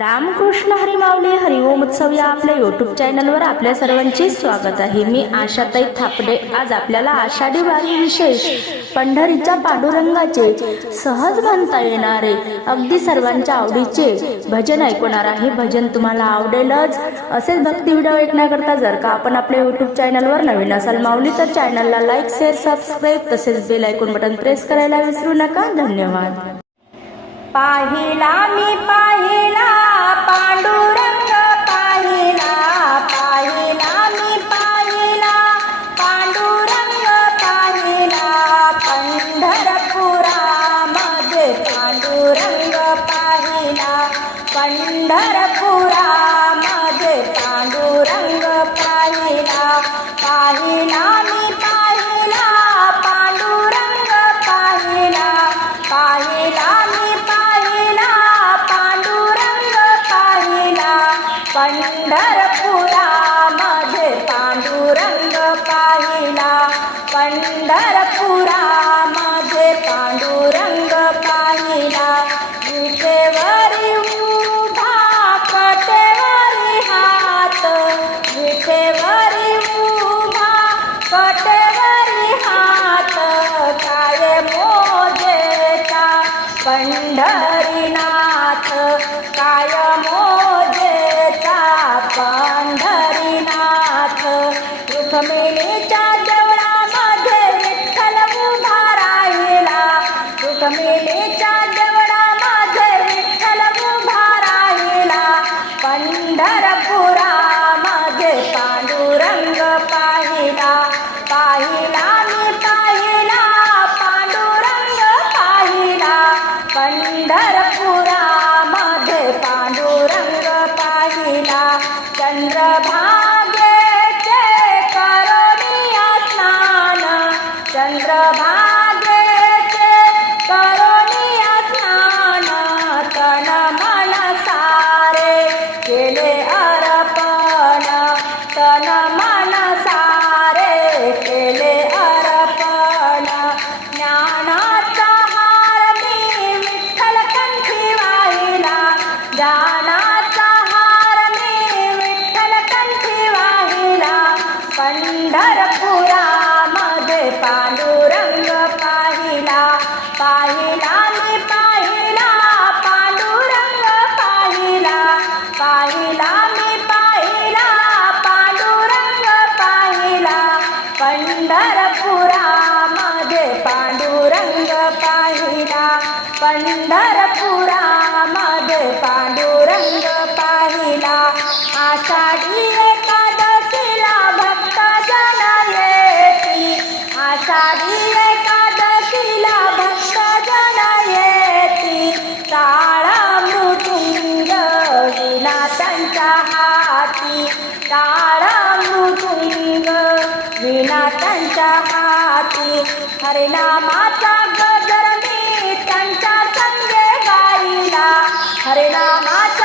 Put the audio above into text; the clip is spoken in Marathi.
रामकृष्ण हरिमावले हरिओम उत्सव या आपल्या यूट्यूब चॅनलवर आपल्या सर्वांचे स्वागत आहे. मी आशाताई थापडे. आज आपल्याला आषाढी वारी विशेष पंढरीच्या पांडुरंगाचे सहज म्हणता येणारे अगदी सर्वांच्या आवडीचे भजन ऐकवणार आहे. भजन तुम्हाला आवडेलच. असेच भक्ती व्हिडिओ ऐकण्याकरता जर का आपण आपल्या यूट्यूब चॅनलवर नवीन असाल माऊली तर चॅनलला लाईक शेअर सबस्क्राईब तसेच बेल ऐकून बटन प्रेस करायला विसरू नका. धन्यवाद. पाहिला मी पाहिला पंढरपुरामध्ये पांडुरंग पाहिला. पाहिला मी पाहिला पांडुरंग पाहिला. पाहिला मी पाहिला पांडुरंग पाहिला. पंढरपुरामध्ये पांडुरंग पाहिला. पंढरपुरामध्ये पांडुरंग पंढरपुरामध्ये पांडुरंग पाहिला. पाहिला मी पाहिला पांडुरंग पाहिला. पंढरपुरामध्ये पांडुरंग पाहिला. चंद्रभागेचे करोनिया स्नान. चंद्रभागेचे आषाढी एकादशीला भक्त जन येती आषाढी एकादशीला भक्त जन येती टाळा मृदुंग विना त्यांच्या हाती. टाळा मृदुंग विना त्यांच्या हाती. हरिनामाचा गजर मी त्यांच्या संगे गाईला. हरिनामाचा